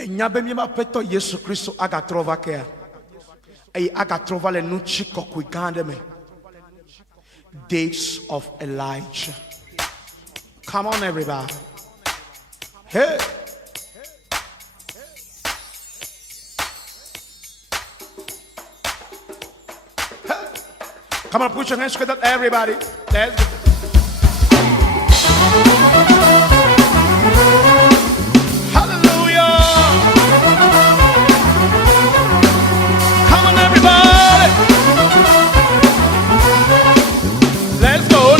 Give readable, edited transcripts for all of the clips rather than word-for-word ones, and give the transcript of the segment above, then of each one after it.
Enyabemi ma peto Yesu Kristo aga trova kea. Ei aga trova le nuchi kokwigande me. Days of Elijah. Come on, everybody. Hey. Hey. Come on, put your hands together, everybody. Let's go.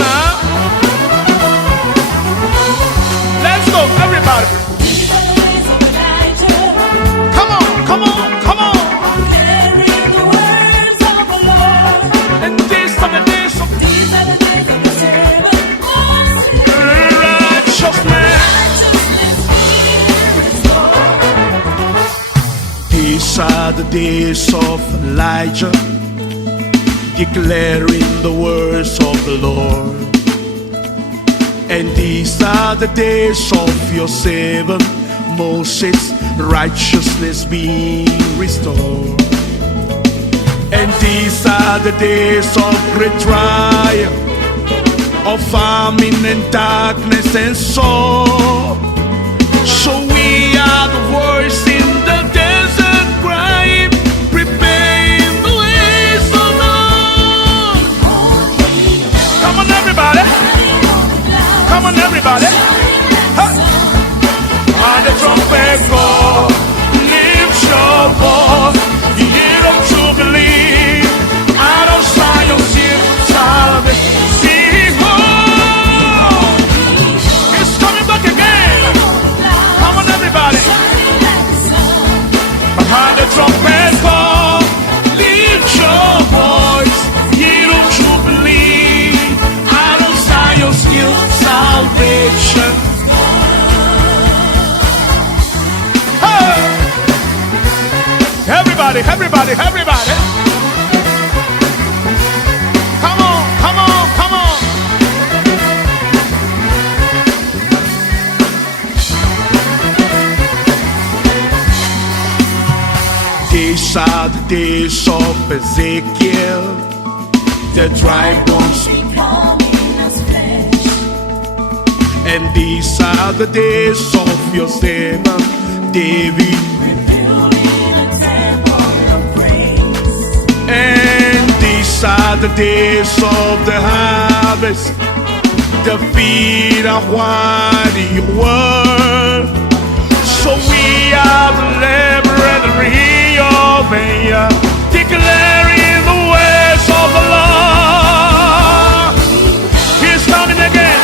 These are the days of Elijah, declaring the words of the Lord. And these are the days of your servant Moses, righteousness being restored. And these are the days of great trial, of famine and darkness and sorrow. So we are the voice in the desert crying, preparing the ways of the Lord. Come on, everybody. Come on, everybody. Huh. On the trumpet call, lift your voice. You hear of jubilee. Out of Zion, salvation. Behold, it's coming back again. Come on, everybody. Behind the trumpet call, lift your voice. Year of jubilee. Out of Zion, salvation. Hey! Everybody, everybody, everybody. Come on, come on, come on. These are the days of Ezekiel, the dry bones. And these are the days of your servant David. And these are the days of the harvest, the feet of what you were. So we are the laboratory of a declaring the ways of the Lord. He's coming again,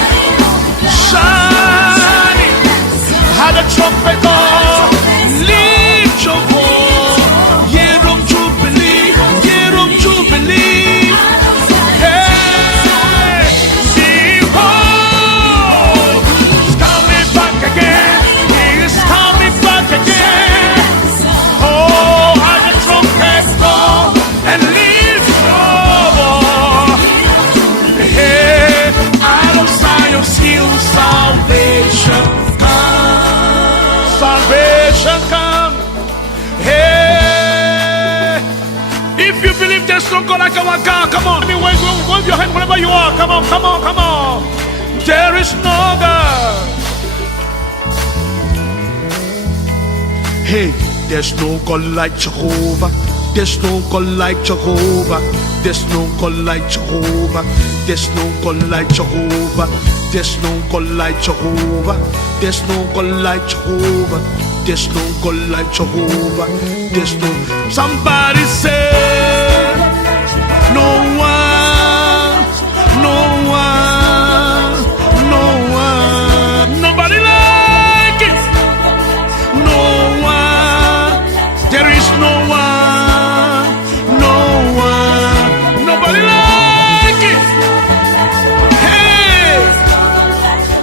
shining, how the trumpet call, lift your voice, year of jubilee, year of jubilee. Hey, behold, he's coming back again, he's coming back again. Oh, how the trumpet call and lift your voice. Hey, out of Zion's hill, salvation come, salvation come. Hey, if you believe there's no God like our God, come on. I mean, wave your hand wherever you are. Come on, come on, come on. There is no God. Hey, there's no God like Jehovah. There's no God like Jehovah. There's no God like Jehovah. There's no God like Jehovah. There's no God like Jehovah. There's no God like Jehovah. There's no God like Jehovah. There's no. Somebody say, no one, no one, no one, nobody like it. No one, there is no one, no one, nobody like it. Hey,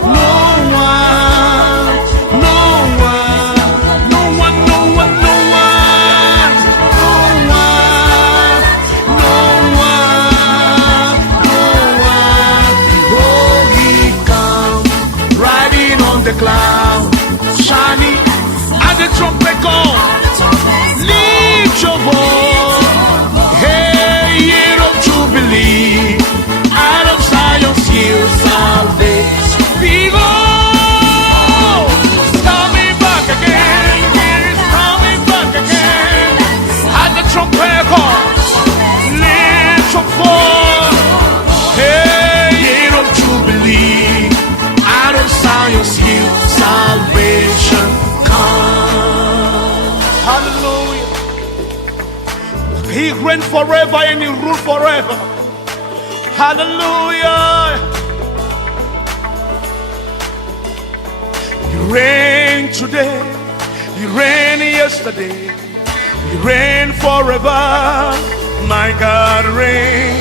no one, no one, no one, no one, no one, no one, no one, no one. Oh, he come riding on the cloud, shining at the trumpet. God, lift your voice. Hey, year of Jubilee, out of Zion's hill salvation. Behold, it's coming back again. It's coming back again. At the trumpet call, lift your voice. Hey, year of Jubilee, out of Zion's hill salvation come. Hallelujah. He reigns forever and he rules forever. Hallelujah. You reign today, you reign yesterday, you reign forever. My God reign.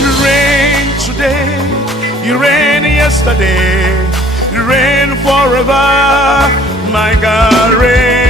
You reign today, you reign yesterday, you reign forever. My God reign.